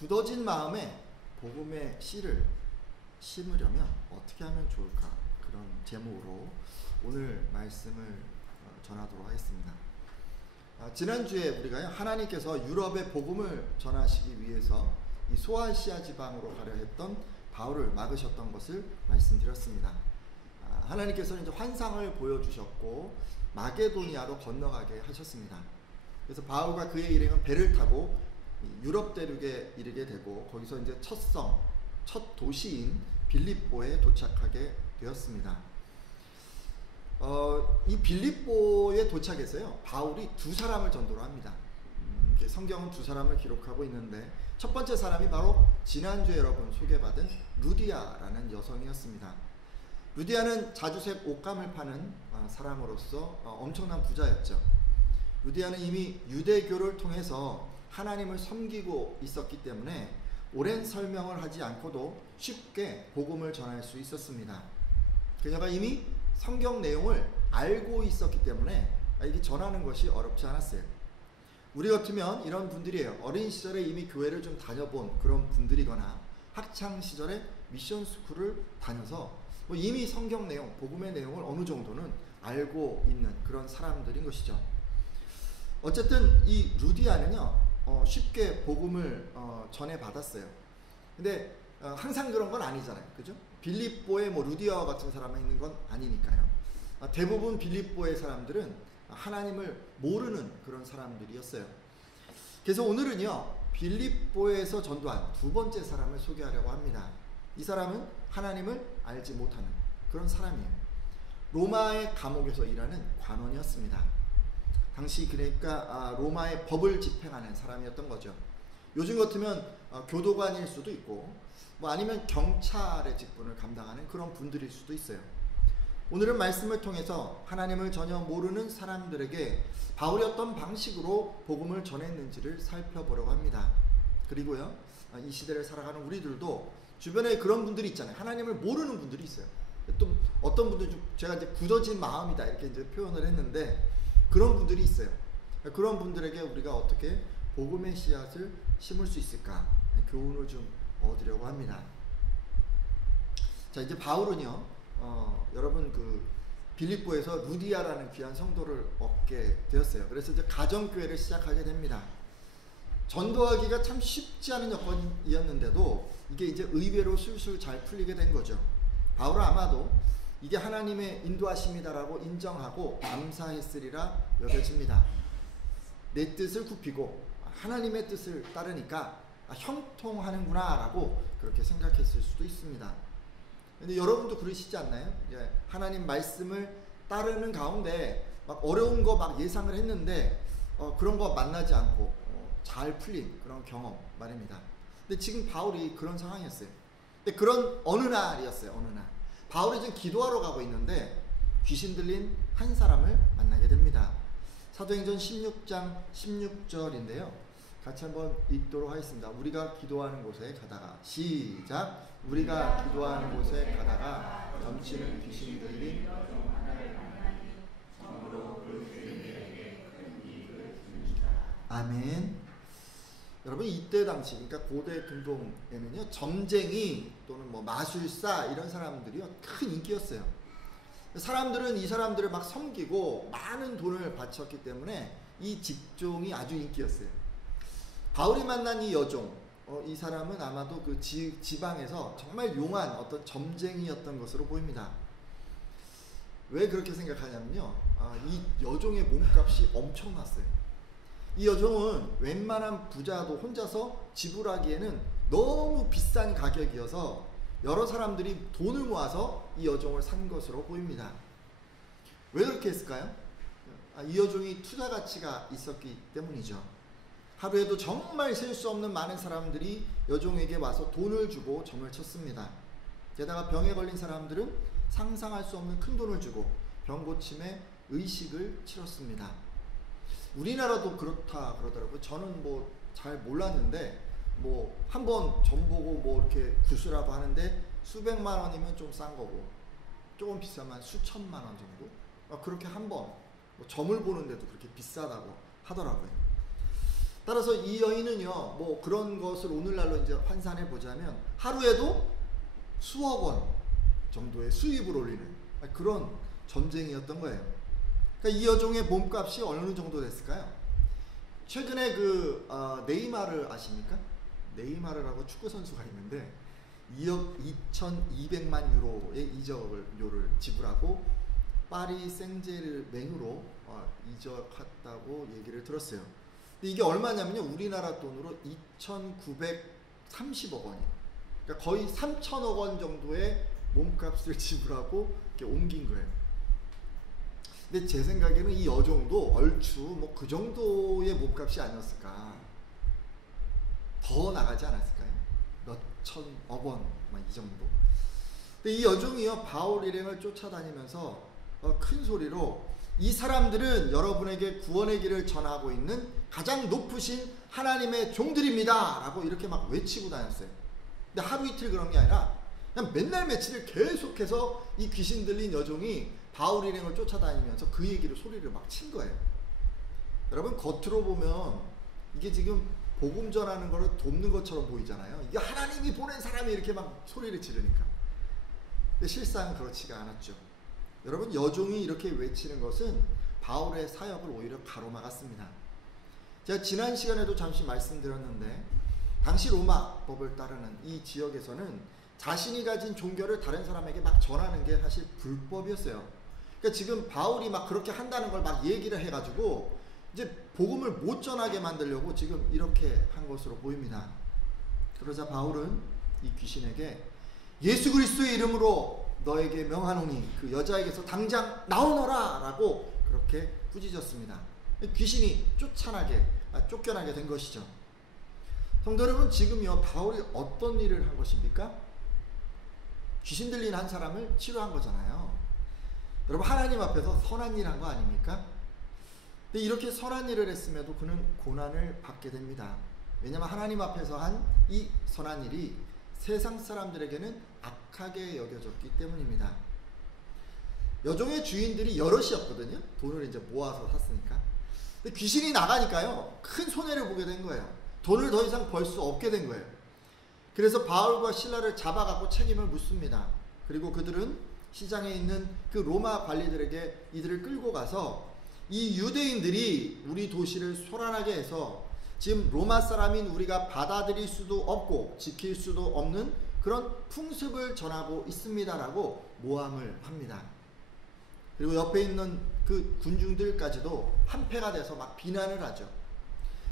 굳어진 마음에 복음의 씨를 심으려면 어떻게 하면 좋을까? 그런 제목으로 오늘 말씀을 전하도록 하겠습니다. 지난주에 우리가 하나님께서 유럽에 복음을 전하시기 위해서 이 소아시아 지방으로 가려 했던 바울을 막으셨던 것을 말씀드렸습니다. 하나님께서는 이제 환상을 보여주셨고 마게도니아로 건너가게 하셨습니다. 그래서 바울과 그의 일행은 배를 타고 유럽 대륙에 이르게 되고 거기서 이제 첫 도시인 빌립보에 도착하게 되었습니다. 이 빌립보에 도착해서요, 바울이 두 사람을 전도를 합니다. 성경은 두 사람을 기록하고 있는데 첫 번째 사람이 바로 지난주에 여러분 소개받은 루디아라는 여성이었습니다. 루디아는 자주색 옷감을 파는 사람으로서 엄청난 부자였죠. 루디아는 이미 유대교를 통해서 하나님을 섬기고 있었기 때문에 오랜 설명을 하지 않고도 쉽게 복음을 전할 수 있었습니다. 그녀가 이미 성경 내용을 알고 있었기 때문에 이게 전하는 것이 어렵지 않았어요. 우리 같으면 이런 분들이에요. 어린 시절에 이미 교회를 좀 다녀본 그런 분들이거나 학창 시절에 미션 스쿨을 다녀서 이미 성경 내용, 복음의 내용을 어느 정도는 알고 있는 그런 사람들인 것이죠. 어쨌든 이 루디아는요, 쉽게 복음을 전해받았어요. 근데 항상 그런 건 아니잖아요. 그죠? 빌립보에 루디아와 같은 사람이 있는 건 아니니까요. 대부분 빌립보의 사람들은 하나님을 모르는 그런 사람들이었어요. 그래서 오늘은요, 빌립보에서 전도한 두 번째 사람을 소개하려고 합니다. 이 사람은 하나님을 알지 못하는 그런 사람이에요. 로마의 감옥에서 일하는 관원이었습니다. 당시 그러니까 로마의 법을 집행하는 사람이었던 거죠. 요즘 같으면 교도관일 수도 있고 아니면 경찰의 직분을 감당하는 그런 분들일 수도 있어요. 오늘은 말씀을 통해서 하나님을 전혀 모르는 사람들에게 바울이 어떤 방식으로 복음을 전했는지를 살펴보려고 합니다. 그리고요, 이 시대를 살아가는 우리들도 주변에 그런 분들이 있잖아요. 하나님을 모르는 분들이 있어요. 또 어떤 분들, 제가 이제 굳어진 마음이다 이렇게 이제 표현을 했는데 그런 분들이 있어요. 그런 분들에게 우리가 어떻게 복음의 씨앗을 심을 수 있을까 교훈을 좀 얻으려고 합니다. 자, 이제 바울은요, 여러분 빌립보에서 루디아라는 귀한 성도를 얻게 되었어요. 그래서 이제 가정교회를 시작하게 됩니다. 전도하기가 참 쉽지 않은 여건이었는데도 이게 이제 의외로 술술 잘 풀리게 된 거죠. 바울은 아마도 이게 하나님의 인도하심이다라고 인정하고 감사했으리라 여겨집니다. 내 뜻을 굽히고 하나님의 뜻을 따르니까 형통하는구나 라고 그렇게 생각했을 수도 있습니다. 근데 여러분도 그러시지 않나요? 하나님 말씀을 따르는 가운데 막 어려운 거 막 예상을 했는데 그런 거 만나지 않고 잘 풀린 그런 경험 말입니다. 근데 지금 바울이 그런 상황이었어요. 근데 그런 어느 날이었어요. 어느 날 바울이 지금 기도하러 가고 있는데 귀신 들린 한 사람을 만나게 됩니다. 사도행전 16장 16절인데요. 같이 한번 읽도록 하겠습니다. 우리가 기도하는 곳에 가다가 시작. 우리가 기도하는 곳에 가다가 넘치는 귀신 들린 아멘. 여러분, 이때 당시, 그러니까 고대 근동에는요, 점쟁이 또는 마술사 이런 사람들이요 큰 인기였어요. 사람들은 이 사람들을 막 섬기고 많은 돈을 바쳤기 때문에 이 직종이 아주 인기였어요. 바울이 만난 이 여종, 이 사람은 아마도 그 지방에서 정말 용한 어떤 점쟁이였던 것으로 보입니다. 왜 그렇게 생각하냐면요, 이 여종의 몸값이 엄청났어요. 이 여종은 웬만한 부자도 혼자서 지불하기에는 너무 비싼 가격이어서 여러 사람들이 돈을 모아서 이 여종을 산 것으로 보입니다. 왜 그렇게 했을까요? 이 여종이 투자 가치가 있었기 때문이죠. 하루에도 정말 셀 수 없는 많은 사람들이 여종에게 와서 돈을 주고 점을 쳤습니다. 게다가 병에 걸린 사람들은 상상할 수 없는 큰 돈을 주고 병 고침에 의식을 치렀습니다. 우리나라도 그렇다 그러더라고요. 저는 잘 몰랐는데 한번 점 보고 이렇게 구수라고 하는데 수백만 원이면 좀 싼 거고 조금 비싸면 수천만 원 정도 그렇게 한번 점을 보는데도 그렇게 비싸다고 하더라고요. 따라서 이 여인은요, 뭐 그런 것을 오늘날로 이제 환산해 보자면 하루에도 수억 원 정도의 수입을 올리는 그런 전쟁이었던 거예요. 그러니까 이 여종의 몸값이 어느 정도 됐을까요? 최근에 네이마르 아십니까? 네이마르라고 축구 선수가 있는데 2억 2,200만 유로의 이적료를 지불하고 파리 생제르맹으로 이적했다고 얘기를 들었어요. 근데 이게 얼마냐면요, 우리나라 돈으로 2,930억 원이에요. 그러니까 거의 3천억 원 정도의 몸값을 지불하고 이렇게 옮긴 거예요. 근데 제 생각에는 이 여종도 얼추 뭐 그 정도의 몸값이 아니었을까. 더 나가지 않았을까요? 몇 천억 원, 이 정도. 근데 이 여종이요, 바울 일행을 쫓아다니면서 큰 소리로 이 사람들은 여러분에게 구원의 길을 전하고 있는 가장 높으신 하나님의 종들입니다 라고 이렇게 막 외치고 다녔어요. 근데 하루 이틀 그런 게 아니라 그냥 맨날 며칠을 계속해서 이 귀신 들린 여종이 바울 일행을 쫓아다니면서 그 얘기를 소리를 막 친 거예요. 여러분, 겉으로 보면 이게 지금 복음 전하는 거를 돕는 것처럼 보이잖아요. 이게 하나님이 보낸 사람이 이렇게 막 소리를 지르니까. 근데 실상은 그렇지가 않았죠. 여러분, 여종이 이렇게 외치는 것은 바울의 사역을 오히려 가로막았습니다. 제가 지난 시간에도 잠시 말씀드렸는데 당시 로마 법을 따르는 이 지역에서는 자신이 가진 종교를 다른 사람에게 막 전하는 게 사실 불법이었어요. 그러니까 지금 바울이 막 그렇게 한다는 걸 막 얘기를 해가지고 이제 복음을 못 전하게 만들려고 지금 이렇게 한 것으로 보입니다. 그러자 바울은 이 귀신에게 예수 그리스도의 이름으로 너에게 명하노니 그 여자에게서 당장 나오너라 라고 그렇게 꾸짖었습니다. 귀신이 쫓겨나게 된 것이죠. 성도 여러분, 지금요 바울이 어떤 일을 한 것입니까? 귀신 들린 한 사람을 치료한 거잖아요. 여러분, 하나님 앞에서 선한 일 한 거 아닙니까? 근데 이렇게 선한 일을 했음에도 그는 고난을 받게 됩니다. 왜냐하면 하나님 앞에서 한 이 선한 일이 세상 사람들에게는 악하게 여겨졌기 때문입니다. 여종의 주인들이 여럿이었거든요. 돈을 이제 모아서 샀으니까. 근데 귀신이 나가니까요, 큰 손해를 보게 된 거예요. 돈을 더 이상 벌 수 없게 된 거예요. 그래서 바울과 실라를 잡아갖고 책임을 묻습니다. 그리고 그들은 시장에 있는 그 로마 관리들에게 이들을 끌고 가서 이 유대인들이 우리 도시를 소란하게 해서 지금 로마 사람인 우리가 받아들일 수도 없고 지킬 수도 없는 그런 풍습을 전하고 있습니다라고 모함을 합니다. 그리고 옆에 있는 그 군중들까지도 한패가 돼서 막 비난을 하죠.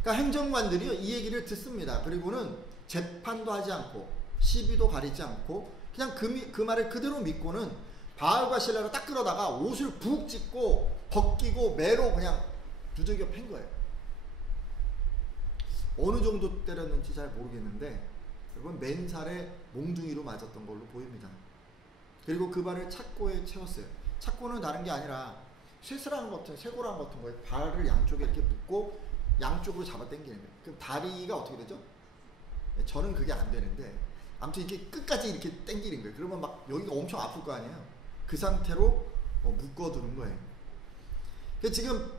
그러니까 행정관들이 이 얘기를 듣습니다. 그리고는 재판도 하지 않고 시비도 가리지 않고 그냥 그 말을 그대로 믿고는 바울과 실라를 딱 끌어다가 옷을 푹 찢고 벗기고 매로 그냥 두들겨 팬 거예요. 어느 정도 때렸는지 잘 모르겠는데 여러분, 맨살에 몽둥이로 맞았던 걸로 보입니다. 그리고 그 발을 착고에 채웠어요. 착고는 다른 게 아니라 쇠고랑 같은 거에 발을 양쪽에 이렇게 묶고 양쪽으로 잡아 당기는 거예요. 그럼 다리가 어떻게 되죠? 저는 그게 안 되는데 아무튼 이렇게 끝까지 이렇게 당기는 거예요. 그러면 막 여기가 엄청 아플 거 아니에요. 그 상태로 묶어두는 거예요. 지금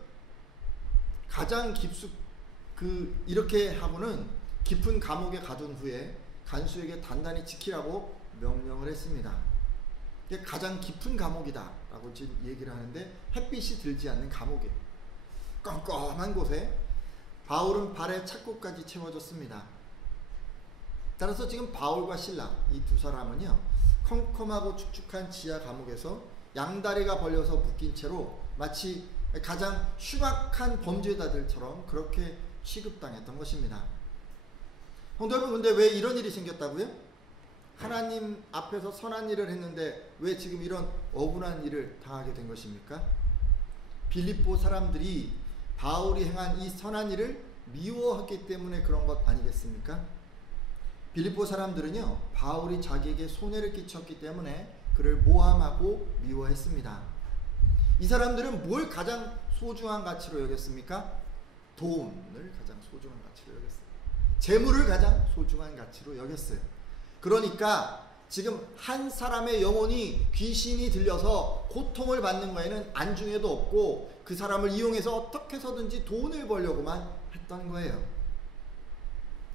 가장 이렇게 하고는 깊은 감옥에 가둔 후에 간수에게 단단히 지키라고 명령을 했습니다. 이게 가장 깊은 감옥이다 라고 지금 얘기를 하는데 햇빛이 들지 않는 감옥에 껌껌한 곳에 바울은 발에 착고까지 채워졌습니다. 따라서 지금 바울과 실라 이 두 사람은요, 컴컴하고 축축한 지하 감옥에서 양다리가 벌려서 묶인 채로 마치 가장 흉악한 범죄자들처럼 그렇게 취급당했던 것입니다. 성도 여러분, 근데 왜 이런 일이 생겼다고요? 하나님 앞에서 선한 일을 했는데 왜 지금 이런 억울한 일을 당하게 된 것입니까? 빌립보 사람들이 바울이 행한 이 선한 일을 미워했기 때문에 그런 것 아니겠습니까? 빌립보 사람들은요, 바울이 자기에게 손해를 끼쳤기 때문에 그를 모함하고 미워했습니다. 이 사람들은 뭘 가장 소중한 가치로 여겼습니까? 돈을 가장 소중한 가치로 여겼어요. 재물을 가장 소중한 가치로 여겼어요. 그러니까 지금 한 사람의 영혼이 귀신이 들려서 고통을 받는 거에는 안중에도 없고 그 사람을 이용해서 어떻게 해서든지 돈을 벌려고만 했던 거예요.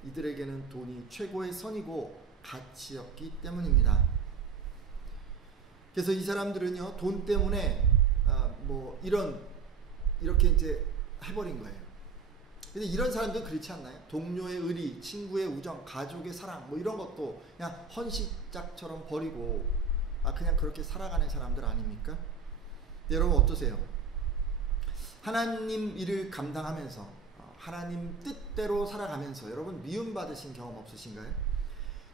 이들에게는 돈이 최고의 선이고 가치였기 때문입니다. 그래서 이 사람들은요, 돈 때문에 이렇게 이제 해버린 거예요. 근데 이런 사람들은 그렇지 않나요? 동료의 의리, 친구의 우정, 가족의 사랑 이런 것도 그냥 헌신짝처럼 버리고 그냥 그렇게 살아가는 사람들 아닙니까? 여러분 어떠세요? 하나님 일을 감당하면서 하나님 뜻대로 살아가면서 여러분 미움받으신 경험 없으신가요?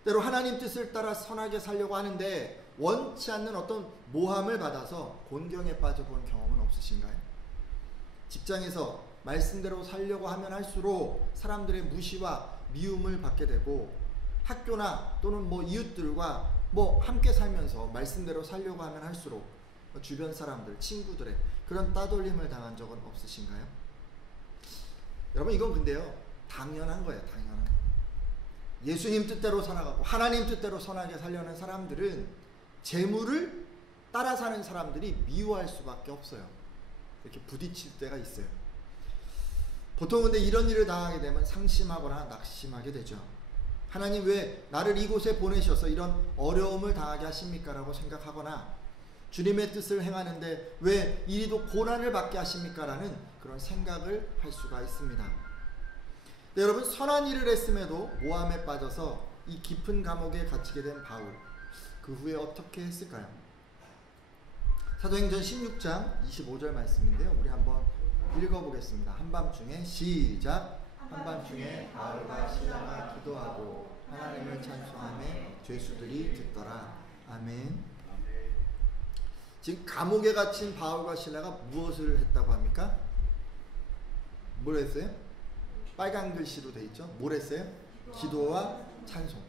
때로 하나님 뜻을 따라 선하게 살려고 하는데 원치 않는 어떤 모함을 받아서 곤경에 빠져본 경험은 없으신가요? 직장에서 말씀대로 살려고 하면 할수록 사람들의 무시와 미움을 받게 되고, 학교나 또는 이웃들과 함께 살면서 말씀대로 살려고 하면 할수록 주변 사람들, 친구들의 그런 따돌림을 당한 적은 없으신가요? 여러분 이건 근데요 당연한 거예요. 당연한 거예요. 예수님 뜻대로 살아가고 하나님 뜻대로 선하게 살려는 사람들은 재물을 따라 사는 사람들이 미워할 수밖에 없어요. 이렇게 부딪힐 때가 있어요. 보통 근데 이런 일을 당하게 되면 상심하거나 낙심하게 되죠. 하나님 왜 나를 이곳에 보내셔서 이런 어려움을 당하게 하십니까? 라고 생각하거나, 주님의 뜻을 행하는데 왜 이리도 고난을 받게 하십니까? 라는 그런 생각을 할 수가 있습니다. 네, 여러분 선한 일을 했음에도 모함에 빠져서 이 깊은 감옥에 갇히게 된 바울, 그 후에 어떻게 했을까요? 사도행전 16장 25절 말씀인데요, 우리 한번 읽어보겠습니다. 한밤중에 시작. 한밤중에 바울과 실라가 기도하고 하나님을 찬송하며 죄수들이 듣더라. 아멘. 지금 감옥에 갇힌 바울과 실라가 무엇을 했다고 합니까? 뭘 했어요? 빨간 글씨로 돼 있죠. 뭘 했어요? 기도와 찬송.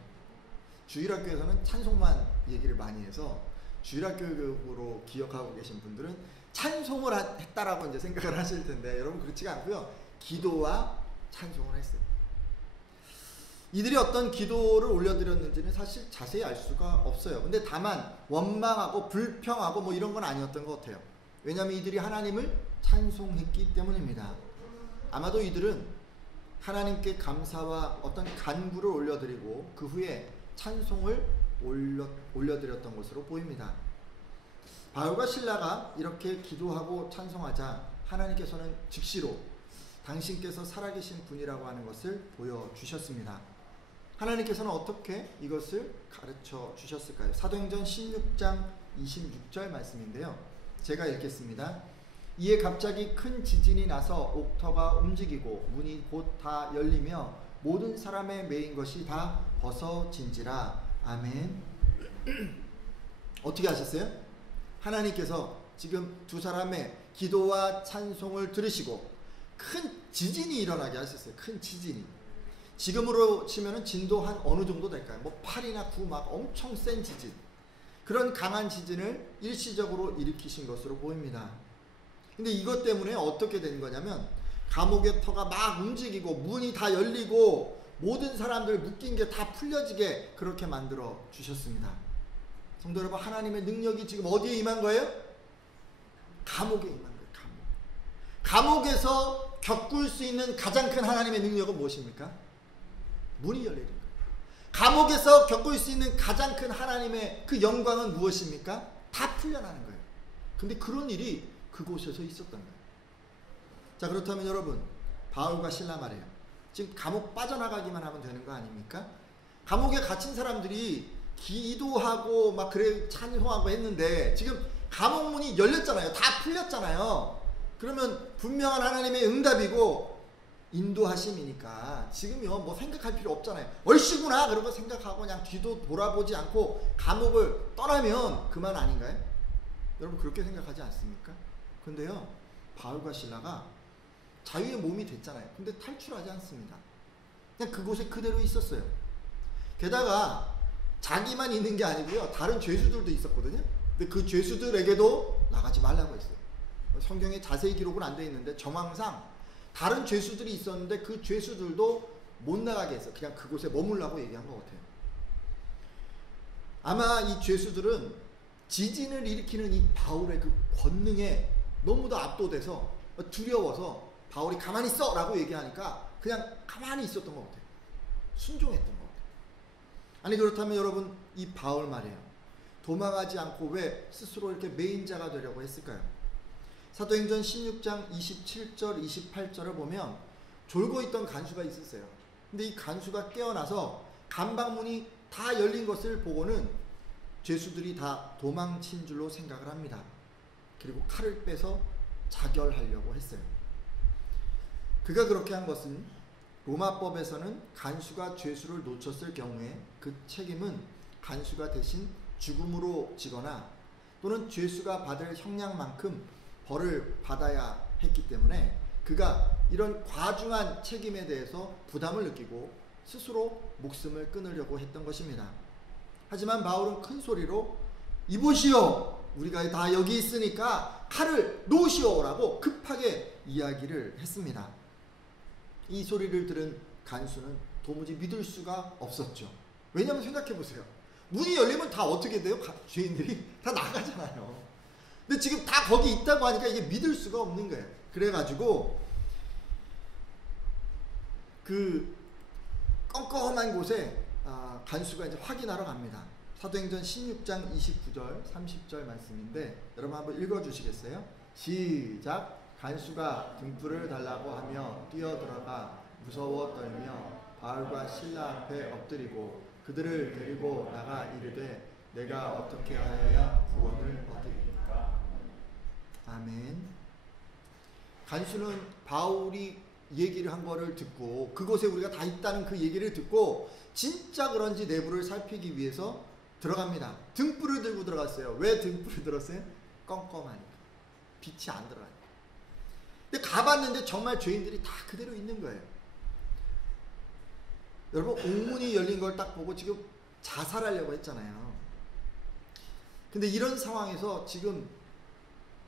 주일학교에서는 찬송만 얘기를 많이 해서 주일학교로 기억하고 계신 분들은 찬송을 했다라고 이제 생각을 하실 텐데, 여러분 그렇지가 않고요. 기도와 찬송을 했어요. 이들이 어떤 기도를 올려드렸는지는 사실 자세히 알 수가 없어요. 근데 다만 원망하고 불평하고 이런 건 아니었던 것 같아요. 왜냐하면 이들이 하나님을 찬송했기 때문입니다. 아마도 이들은 하나님께 감사와 어떤 간구를 올려드리고 그 후에 찬송을 올려드렸던 것으로 보입니다. 바울과 실라가 이렇게 기도하고 찬송하자 하나님께서는 즉시로 당신께서 살아계신 분이라고 하는 것을 보여주셨습니다. 하나님께서는 어떻게 이것을 가르쳐 주셨을까요? 사도행전 16장 26절 말씀인데요, 제가 읽겠습니다. 이에 갑자기 큰 지진이 나서 옥터가 움직이고 문이 곧 다 열리며 모든 사람의 매인 것이 다 벗어진지라. 아멘. 어떻게 하셨어요? 하나님께서 지금 두 사람의 기도와 찬송을 들으시고 큰 지진이 일어나게 하셨어요. 큰 지진이. 지금으로 치면은 진도 한 어느 정도 될까요? 8이나 9 엄청 센 지진. 그런 강한 지진을 일시적으로 일으키신 것으로 보입니다. 근데 이것 때문에 어떻게 된 거냐면 감옥의 터가 막 움직이고 문이 다 열리고 모든 사람들 묶인 게 다 풀려지게 그렇게 만들어 주셨습니다. 성도 여러분, 하나님의 능력이 지금 어디에 임한 거예요? 감옥에 임한 거예요. 감옥에서 겪을 수 있는 가장 큰 하나님의 능력은 무엇입니까? 문이 열리는 거예요. 감옥에서 겪을 수 있는 가장 큰 하나님의 그 영광은 무엇입니까? 다 풀려나는 거예요. 근데 그런 일이 그곳에서 있었던 거예요. 자, 그렇다면 여러분, 바울과 실라 말이에요. 지금 감옥 빠져나가기만 하면 되는 거 아닙니까? 감옥에 갇힌 사람들이 기도하고 그래 찬송하고 했는데 지금 감옥 문이 열렸잖아요. 다 풀렸잖아요. 그러면 분명한 하나님의 응답이고 인도하심이니까 지금요 생각할 필요 없잖아요. 얼씨구나 그런 거 생각하고 그냥 뒤도 돌아보지 않고 감옥을 떠나면 그만 아닌가요? 여러분 그렇게 생각하지 않습니까? 근데요, 바울과 실라가 자유의 몸이 됐잖아요. 근데 탈출하지 않습니다. 그냥 그곳에 그대로 있었어요. 게다가 자기만 있는 게 아니고요, 다른 죄수들도 있었거든요. 근데 그 죄수들에게도 나가지 말라고 했어요. 성경에 자세히 기록은 안 돼 있는데 정황상 다른 죄수들이 있었는데 그 죄수들도 못 나가게 했어요. 그냥 그곳에 머물라고 얘기한 것 같아요. 아마 이 죄수들은 지진을 일으키는 이 바울의 그 권능에 너무도 압도돼서 두려워서 바울이 가만히 있어 라고 얘기하니까 그냥 가만히 있었던 것 같아요. 순종했던 것 같아요. 아니 그렇다면 여러분 이 바울 말이에요. 도망하지 않고 왜 스스로 이렇게 매인자가 되려고 했을까요? 사도행전 16장 27절 28절을 보면 졸고 있던 간수가 있었어요. 근데 이 간수가 깨어나서 감방문이 다 열린 것을 보고는 죄수들이 다 도망친 줄로 생각을 합니다. 그리고 칼을 빼서 자결하려고 했어요. 그가 그렇게 한 것은 로마법에서는 간수가 죄수를 놓쳤을 경우에 그 책임은 간수가 대신 죽음으로 지거나 또는 죄수가 받을 형량만큼 벌을 받아야 했기 때문에 그가 이런 과중한 책임에 대해서 부담을 느끼고 스스로 목숨을 끊으려고 했던 것입니다. 하지만 바울은 큰 소리로 이보시오, 우리가 다 여기 있으니까 칼을 놓으시오라고 급하게 이야기를 했습니다. 이 소리를 들은 간수는 도무지 믿을 수가 없었죠. 왜냐하면 생각해 보세요. 문이 열리면 다 어떻게 돼요? 죄인들이 다 나가잖아요. 근데 지금 다 거기 있다고 하니까 이게 믿을 수가 없는 거예요. 그래가지고 그 껌껌한 곳에 간수가 이제 확인하러 갑니다. 사도행전 16장 29절 30절 말씀인데 여러분 한번 읽어주시겠어요? 시작. 간수가 등불을 달라고 하며 뛰어들어가 무서워 떨며 바울과 실라 앞에 엎드리고 그들을 데리고 나가 이르되 내가 어떻게 하여야 구원을 얻으리까? 아멘. 간수는 바울이 얘기를 한 거를 듣고 그곳에 우리가 다 있다는 그 얘기를 듣고 진짜 그런지 내부를 살피기 위해서 들어갑니다. 등불을 들고 들어갔어요. 왜 등불을 들었어요? 껌껌하니까. 빛이 안 들어가니까. 근데 가봤는데 정말 죄인들이 다 그대로 있는 거예요. 여러분 옥문이 열린 걸 딱 보고 지금 자살하려고 했잖아요. 근데 이런 상황에서 지금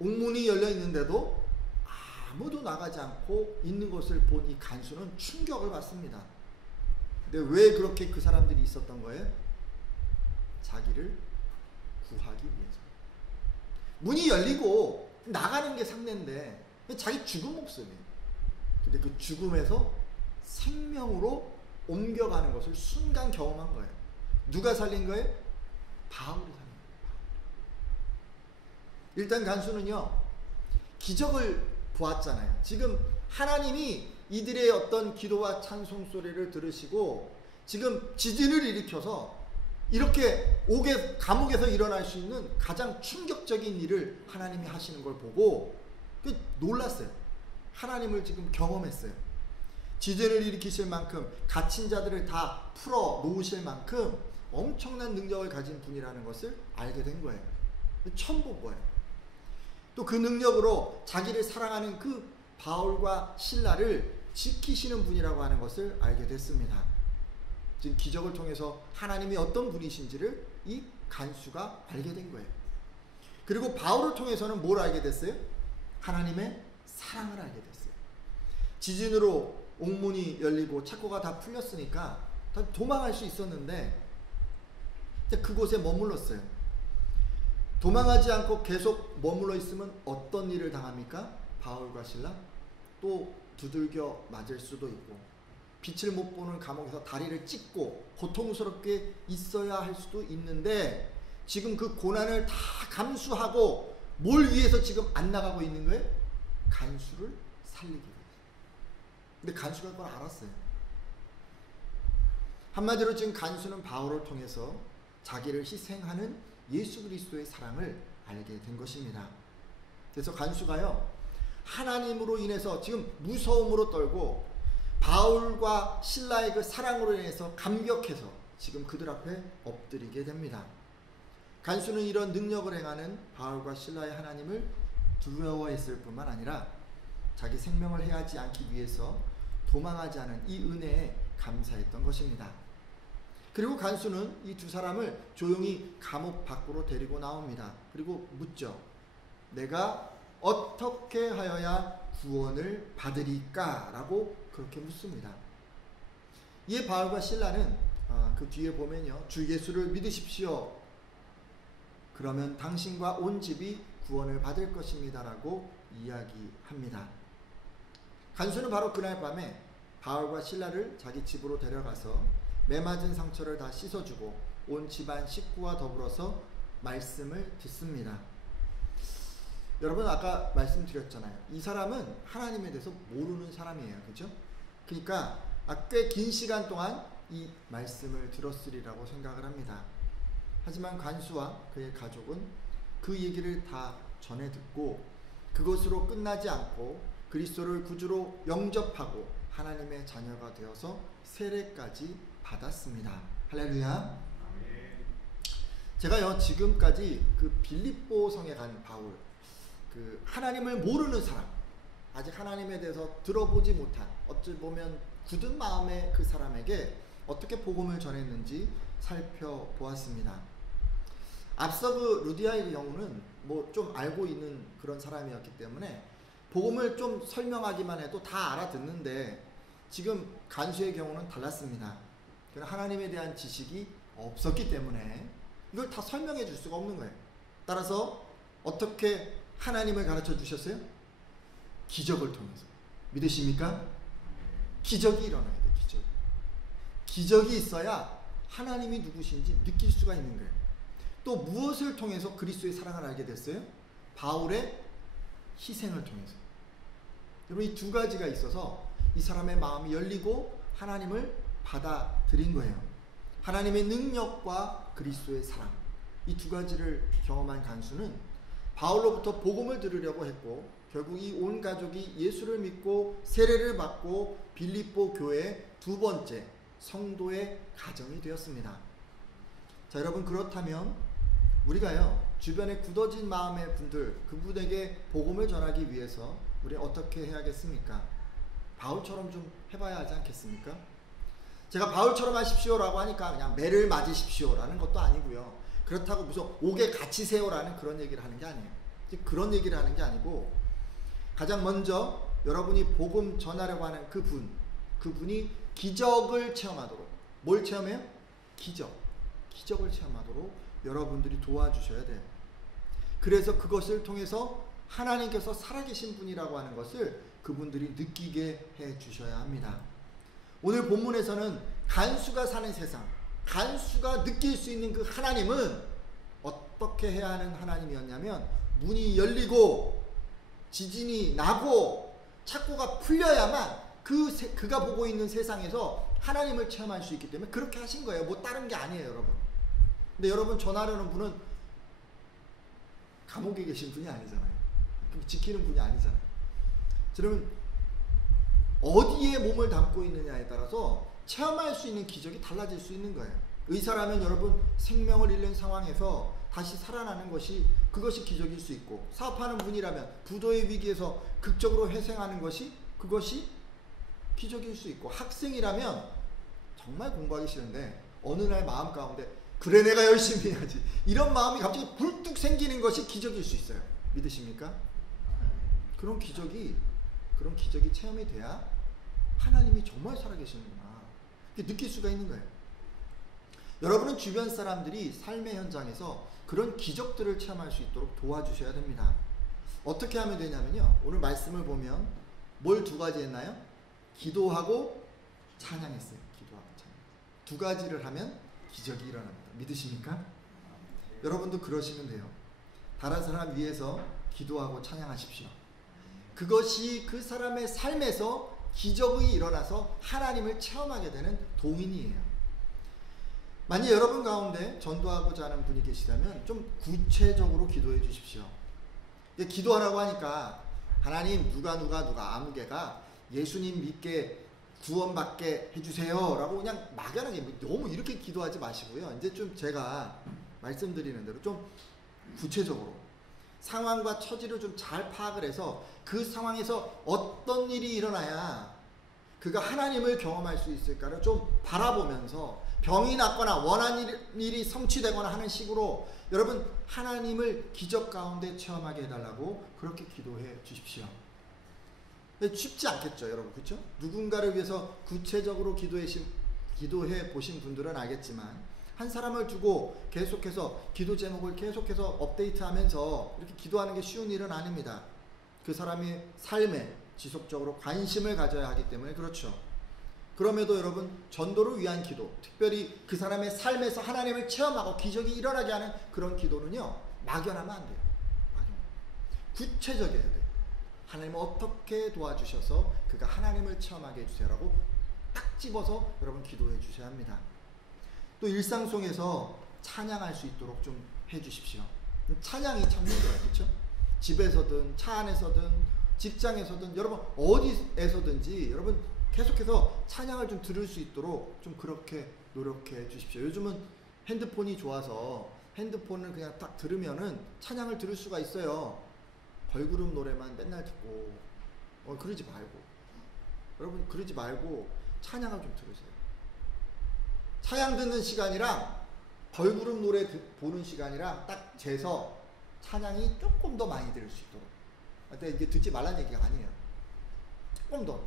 옥문이 열려 있는데도 아무도 나가지 않고 있는 것을 본 이 간수는 충격을 받습니다. 근데 왜 그렇게 그 사람들이 있었던 거예요? 자기를 구하기 위해서. 문이 열리고 나가는 게 상례인데 자기 죽은 목숨이에요. 근데 그 죽음에서 생명으로 옮겨가는 것을 순간 경험한 거예요. 누가 살린 거예요? 바울이 살린 거예요. 일단 간수는요 기적을 보았잖아요. 지금 하나님이 이들의 어떤 기도와 찬송 소리를 들으시고 지금 지진을 일으켜서 이렇게 감옥에서 일어날 수 있는 가장 충격적인 일을 하나님이 하시는 걸 보고 놀랐어요. 하나님을 지금 경험했어요. 지진을 일으키실 만큼 갇힌 자들을 다 풀어 놓으실 만큼 엄청난 능력을 가진 분이라는 것을 알게 된 거예요. 처음 본 거예요. 또 그 능력으로 자기를 사랑하는 그 바울과 실라를 지키시는 분이라고 하는 것을 알게 됐습니다. 지금 기적을 통해서 하나님이 어떤 분이신지를 이 간수가 알게 된 거예요. 그리고 바울을 통해서는 뭘 알게 됐어요? 하나님의 사랑을 알게 됐어요. 지진으로 옥문이 열리고 창고가 다 풀렸으니까 다 도망할 수 있었는데 그곳에 머물렀어요. 도망하지 않고 계속 머물러 있으면 어떤 일을 당합니까? 바울과 실라? 또 두들겨 맞을 수도 있고 빛을 못 보는 감옥에서 다리를 찢고 고통스럽게 있어야 할 수도 있는데 지금 그 고난을 다 감수하고 뭘 위해서 지금 안 나가고 있는 거예요? 간수를 살리기 위해서. 근데 간수가 그걸 알았어요. 한마디로 지금 간수는 바울을 통해서 자기를 희생하는 예수 그리스도의 사랑을 알게 된 것입니다. 그래서 간수가요 하나님으로 인해서 지금 무서움으로 떨고 바울과 실라의 그 사랑으로 인해서 감격해서 지금 그들 앞에 엎드리게 됩니다. 간수는 이런 능력을 행하는 바울과 실라의 하나님을 두려워했을 뿐만 아니라 자기 생명을 해하지 않기 위해서 도망하지 않은 이 은혜에 감사했던 것입니다. 그리고 간수는 이 두 사람을 조용히 감옥 밖으로 데리고 나옵니다. 그리고 묻죠. 내가 어떻게 하여야 구원을 받으리까? 라고 그렇게 묻습니다. 이에 바울과 실라는 그 뒤에 보면요. 주 예수를 믿으십시오. 그러면 당신과 온 집이 구원을 받을 것입니다. 라고 이야기합니다. 간수는 바로 그날 밤에 바울과 실라를 자기 집으로 데려가서 매맞은 상처를 다 씻어주고 온 집안 식구와 더불어서 말씀을 듣습니다. 여러분 아까 말씀드렸잖아요. 이 사람은 하나님에 대해서 모르는 사람이에요. 그죠? 그러니까 꽤 긴 시간 동안 이 말씀을 들었으리라고 생각을 합니다. 하지만 간수와 그의 가족은 그 얘기를 다 전해 듣고 그것으로 끝나지 않고 그리스도를 구주로 영접하고 하나님의 자녀가 되어서 세례까지 받았습니다. 할렐루야. 제가요 지금까지 그 빌립보 성에 간 바울, 그 하나님을 모르는 사람, 아직 하나님에 대해서 들어보지 못한, 어찌 보면 굳은 마음의 그 사람에게 어떻게 복음을 전했는지 살펴보았습니다. 앞서 그 루디아의 경우는 뭐 좀 알고 있는 그런 사람이었기 때문에 복음을 좀 설명하기만 해도 다 알아듣는데, 지금 간수의 경우는 달랐습니다. 하나님에 대한 지식이 없었기 때문에 이걸 다 설명해 줄 수가 없는 거예요. 따라서 어떻게 하나님을 가르쳐 주셨어요? 기적을 통해서. 믿으십니까? 기적이 일어나야 돼. 기적이 있어야 하나님이 누구신지 느낄 수가 있는 거예요. 또 무엇을 통해서 그리스도의 사랑을 알게 됐어요? 바울의 희생을 통해서. 여러분 이 두 가지가 있어서 이 사람의 마음이 열리고 하나님을 받아들인 거예요. 하나님의 능력과 그리스도의 사랑, 이 두 가지를 경험한 간수는 바울로부터 복음을 들으려고 했고 결국 이 온 가족이 예수를 믿고 세례를 받고 빌립보 교회의 두 번째 성도의 가정이 되었습니다. 자, 여러분 그렇다면 우리가요 주변에 굳어진 마음의 분들, 그분에게 복음을 전하기 위해서 우리 어떻게 해야겠습니까? 바울처럼 좀 해봐야 하지 않겠습니까? 제가 바울처럼 하십시오라고 하니까 그냥 매를 맞으십시오라는 것도 아니고요. 그렇다고 무슨 옥에 갇히세요라는 그런 얘기를 하는 게 아니에요. 그런 얘기를 하는 게 아니고, 가장 먼저 여러분이 복음 전하려고 하는 그분이 기적을 체험하도록, 뭘 체험해요? 기적을 체험하도록 여러분들이 도와주셔야 돼요. 그래서 그것을 통해서 하나님께서 살아계신 분이라고 하는 것을 그분들이 느끼게 해 주셔야 합니다. 오늘 본문에서는 간수가 사는 세상, 간수가 느낄 수 있는 그 하나님은 어떻게 해야 하는 하나님이었냐면, 문이 열리고 지진이 나고 착고가 풀려야만 그가 보고 있는 세상에서 하나님을 체험할 수 있기 때문에 그렇게 하신 거예요. 뭐 다른 게 아니에요, 여러분. 근데 여러분 전하려는 분은 감옥에 계신 분이 아니잖아요. 지키는 분이 아니잖아요. 그러면 어디에 몸을 담고 있느냐에 따라서 체험할 수 있는 기적이 달라질 수 있는 거예요. 의사라면 여러분 생명을 잃는 상황에서 다시 살아나는 것이, 그것이 기적일 수 있고, 사업하는 분이라면 부도의 위기에서 극적으로 회생하는 것이, 그것이 기적일 수 있고, 학생이라면 정말 공부하기 싫은데 어느 날 마음 가운데 그래 내가 열심히 해야지, 이런 마음이 갑자기 불뚝 생기는 것이 기적일 수 있어요. 믿으십니까? 그런 기적이 체험이 돼야 하나님이 정말 살아계시는구나 느낄 수가 있는 거예요. 여러분은 주변 사람들이 삶의 현장에서 그런 기적들을 체험할 수 있도록 도와주셔야 됩니다. 어떻게 하면 되냐면요, 오늘 말씀을 보면 뭘 두 가지 했나요? 기도하고 찬양했어요. 기도하고 찬양. 두 가지를 하면 기적이 일어납니다. 믿으십니까? 여러분도 그러시면 돼요. 다른 사람 위해서 기도하고 찬양하십시오. 그것이 그 사람의 삶에서 기적이 일어나서 하나님을 체험하게 되는 동인이에요. 만약 여러분 가운데 전도하고자 하는 분이 계시다면 좀 구체적으로 기도해 주십시오. 기도하라고 하니까 하나님 누가 아무개가 예수님 믿게 구원받게 해주세요 라고 그냥 막연하게 너무 이렇게 기도하지 마시고요. 이제 좀 제가 말씀드리는 대로 좀 구체적으로 상황과 처지를 좀 잘 파악을 해서 그 상황에서 어떤 일이 일어나야 그가 하나님을 경험할 수 있을까를 좀 바라보면서, 병이 낫거나 원하는 일이 성취되거나 하는 식으로 여러분 하나님을 기적 가운데 체험하게 해달라고 그렇게 기도해 주십시오. 쉽지 않겠죠, 여러분, 그렇죠? 누군가를 위해서 구체적으로 기도해 보신 분들은 알겠지만, 한 사람을 두고 계속해서 기도 제목을 계속해서 업데이트하면서 이렇게 기도하는 게 쉬운 일은 아닙니다. 그 사람의 삶에 지속적으로 관심을 가져야 하기 때문에 그렇죠. 그럼에도 여러분 전도를 위한 기도, 특별히 그 사람의 삶에서 하나님을 체험하고 기적이 일어나게 하는 그런 기도는요, 막연하면 안 돼요. 구체적이어야 돼요. 하나님은 어떻게 도와주셔서 그가 하나님을 체험하게 해주세요라고 딱 집어서 여러분 기도해 주셔야 합니다. 또 일상 속에서 찬양할 수 있도록 좀 해주십시오. 찬양이 참 힘들어요. 그렇죠? 집에서든 차 안에서든 직장에서든 여러분 어디에서든지 여러분 계속해서 찬양을 좀 들을 수 있도록 좀 그렇게 노력해 주십시오. 요즘은 핸드폰이 좋아서 핸드폰을 그냥 딱 들으면은 찬양을 들을 수가 있어요. 걸그룹 노래만 맨날 듣고 그러지 말고 여러분 그러지 말고 찬양을 좀 들으세요. 찬양 듣는 시간이랑 걸그룹 노래 보는 시간이랑 딱 재서 찬양이 조금 더 많이 들을 수 있도록. 근데 이게 듣지 말라는 얘기가 아니에요. 조금 더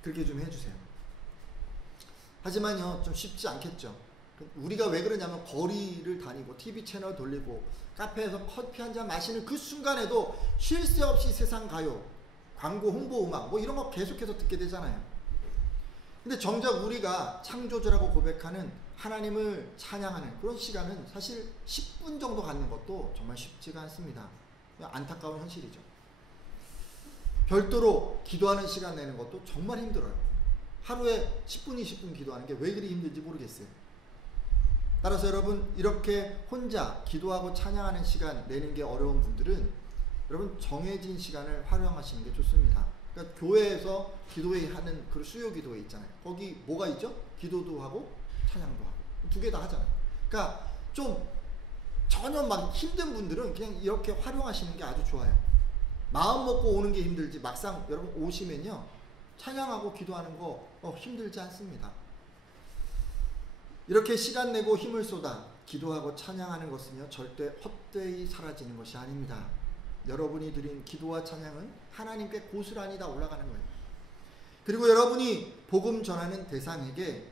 그렇게 좀 해주세요. 하지만요 좀 쉽지 않겠죠. 우리가 왜 그러냐면 거리를 다니고 TV 채널 돌리고 카페에서 커피 한잔 마시는 그 순간에도 쉴 새 없이 세상 가요, 광고, 홍보, 음악 뭐 이런 거 계속해서 듣게 되잖아요. 근데 정작 우리가 창조주라고 고백하는 하나님을 찬양하는 그런 시간은 사실 10분 정도 갖는 것도 정말 쉽지가 않습니다. 안타까운 현실이죠. 별도로 기도하는 시간 내는 것도 정말 힘들어요. 하루에 10분, 20분 기도하는 게 왜 그리 힘든지 모르겠어요. 따라서 여러분 이렇게 혼자 기도하고 찬양하는 시간 내는 게 어려운 분들은 여러분 정해진 시간을 활용하시는 게 좋습니다. 그러니까 교회에서 기도회 하는 그 수요 기도회 있잖아요. 거기 뭐가 있죠? 기도도 하고 찬양도 하고 두 개 다 하잖아요. 그러니까 좀 전혀 막 힘든 분들은 그냥 이렇게 활용하시는 게 아주 좋아요. 마음 먹고 오는 게 힘들지 막상 여러분 오시면요 찬양하고 기도하는 거 힘들지 않습니다. 이렇게 시간 내고 힘을 쏟아 기도하고 찬양하는 것은요 절대 헛되이 사라지는 것이 아닙니다. 여러분이 드린 기도와 찬양은 하나님께 고스란히 다 올라가는 거예요. 그리고 여러분이 복음 전하는 대상에게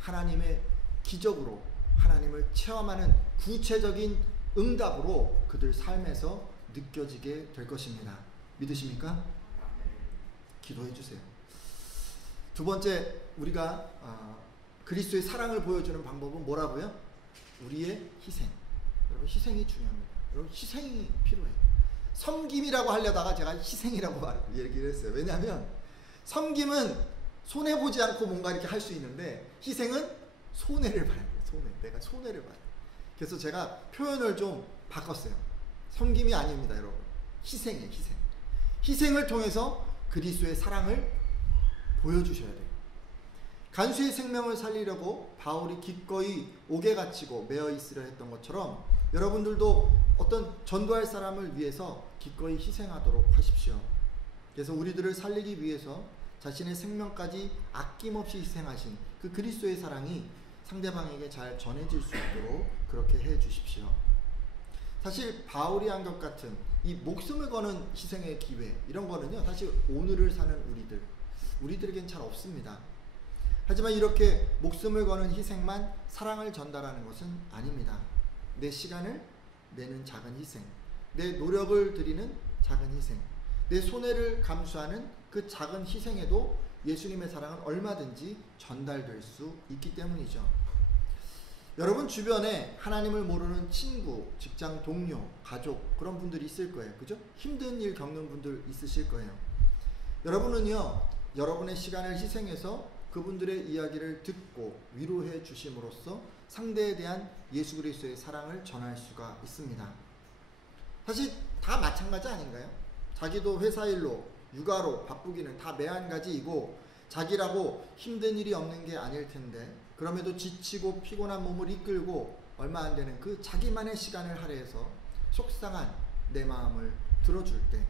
하나님의 기적으로 하나님을 체험하는 구체적인 응답으로 그들 삶에서 느껴지게 될 것입니다. 믿으십니까? 기도해 주세요. 두 번째, 우리가 그리스도의 사랑을 보여주는 방법은 뭐라고요? 우리의 희생. 여러분 희생이 중요합니다. 여러분 희생이 필요해요. 섬김이라고 하려다가 제가 희생이라고 얘기를 했어요. 왜냐하면 섬김은 손해보지 않고 뭔가 이렇게 할 수 있는데 희생은 손해를 봐야 돼요. 내가 손해를 봐요. 그래서 제가 표현을 좀 바꿨어요. 섬김이 아닙니다, 여러분. 희생이에요, 희생. 희생을 통해서 그리스도의 사랑을 보여주셔야 돼요. 간수의 생명을 살리려고 바울이 기꺼이 옥에 갇히고 매어 있으려 했던 것처럼 여러분들도 어떤 전도할 사람을 위해서 기꺼이 희생하도록 하십시오. 그래서 우리들을 살리기 위해서 자신의 생명까지 아낌없이 희생하신 그 그리스도의 사랑이 상대방에게 잘 전해질 수 있도록 그렇게 해 주십시오. 사실 바울이 한 것 같은 이 목숨을 거는 희생의 기회 이런 거는요 사실 오늘을 사는 우리들에겐 잘 없습니다. 하지만 이렇게 목숨을 거는 희생만 사랑을 전달하는 것은 아닙니다. 내 시간을 내는 작은 희생, 내 노력을 들이는 작은 희생, 내 손해를 감수하는 그 작은 희생에도 예수님의 사랑은 얼마든지 전달될 수 있기 때문이죠. 여러분 주변에 하나님을 모르는 친구, 직장 동료, 가족 그런 분들이 있을 거예요. 그죠? 힘든 일 겪는 분들 있으실 거예요. 여러분은요 여러분의 시간을 희생해서 그분들의 이야기를 듣고 위로해 주심으로써 상대에 대한 예수 그리스도의 사랑을 전할 수가 있습니다. 사실 다 마찬가지 아닌가요? 자기도 회사 일로 육아로 바쁘기는 다 매한가지이고 자기라고 힘든 일이 없는 게 아닐 텐데 그럼에도 지치고 피곤한 몸을 이끌고 얼마 안 되는 그 자기만의 시간을 할애해서 속상한 내 마음을 들어줄 때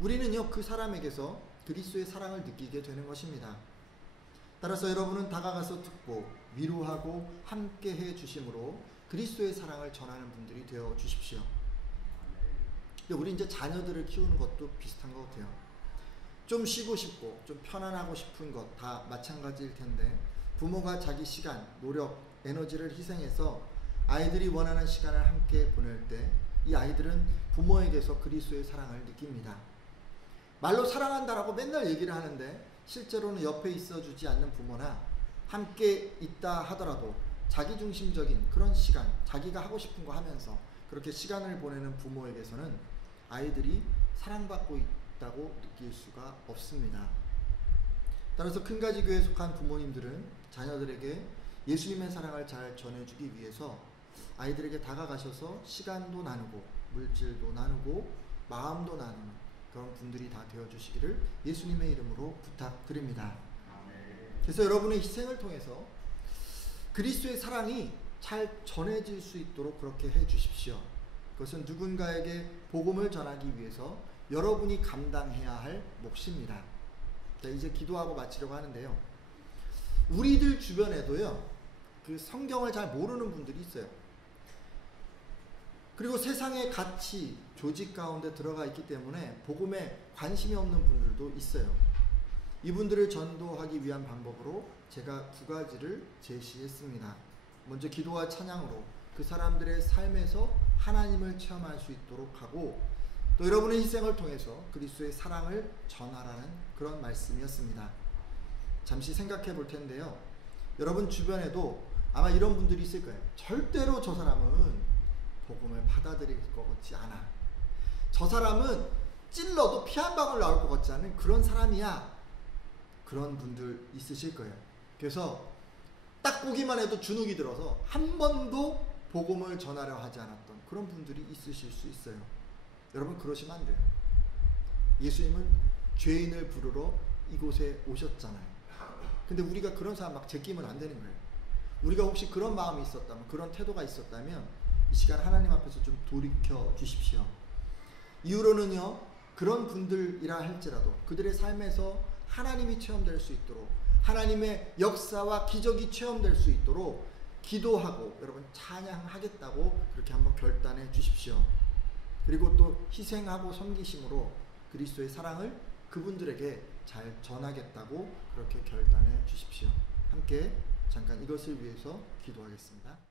우리는요 그 사람에게서 그리스도의 사랑을 느끼게 되는 것입니다. 따라서 여러분은 다가가서 듣고 위로하고 함께 해 주심으로 그리스도의 사랑을 전하는 분들이 되어 주십시오. 우리 이제 자녀들을 키우는 것도 비슷한 것 같아요. 좀 쉬고 싶고 좀 편안하고 싶은 것 다 마찬가지일 텐데 부모가 자기 시간, 노력, 에너지를 희생해서 아이들이 원하는 시간을 함께 보낼 때 이 아이들은 부모에게서 그리스도의 사랑을 느낍니다. 말로 사랑한다라고 맨날 얘기를 하는데 실제로는 옆에 있어주지 않는 부모나 함께 있다 하더라도 자기중심적인 그런 시간, 자기가 하고 싶은 거 하면서 그렇게 시간을 보내는 부모에게서는 아이들이 사랑받고 있다고 느낄 수가 없습니다. 따라서 큰가지교회에 속한 부모님들은 자녀들에게 예수님의 사랑을 잘 전해주기 위해서 아이들에게 다가가셔서 시간도 나누고 물질도 나누고 마음도 나누는 그런 분들이 다 되어주시기를 예수님의 이름으로 부탁드립니다. 그래서 여러분의 희생을 통해서 그리스도의 사랑이 잘 전해질 수 있도록 그렇게 해주십시오. 그것은 누군가에게 복음을 전하기 위해서 여러분이 감당해야 할 몫입니다. 자, 이제 기도하고 마치려고 하는데요. 우리들 주변에도요, 그 성경을 잘 모르는 분들이 있어요. 그리고 세상의 가치, 조직 가운데 들어가 있기 때문에 복음에 관심이 없는 분들도 있어요. 이분들을 전도하기 위한 방법으로 제가 두 가지를 제시했습니다. 먼저 기도와 찬양으로 그 사람들의 삶에서 하나님을 체험할 수 있도록 하고, 또 여러분의 희생을 통해서 그리스도의 사랑을 전하라는 그런 말씀이었습니다. 잠시 생각해 볼 텐데요. 여러분 주변에도 아마 이런 분들이 있을 거예요. 절대로 저 사람은 복음을 받아들일 것 같지 않아. 저 사람은 찔러도 피 한 방울 나올 것 같지 않은 그런 사람이야. 그런 분들 있으실 거예요. 그래서 딱 보기만 해도 주눅이 들어서 한 번도 복음을 전하려 하지 않았던 그런 분들이 있으실 수 있어요. 여러분 그러시면 안 돼요. 예수님은 죄인을 부르러 이곳에 오셨잖아요. 근데 우리가 그런 사람 막 제끼면 안 되는 거예요. 우리가 혹시 그런 마음이 있었다면, 그런 태도가 있었다면 이 시간 하나님 앞에서 좀 돌이켜 주십시오. 이후로는요, 그런 분들이라 할지라도 그들의 삶에서 하나님이 체험될 수 있도록, 하나님의 역사와 기적이 체험될 수 있도록 기도하고 여러분 찬양하겠다고 그렇게 한번 결단해 주십시오. 그리고 또 희생하고 섬기심으로 그리스도의 사랑을 그분들에게 잘 전하겠다고 그렇게 결단해 주십시오. 함께 잠깐 이것을 위해서 기도하겠습니다.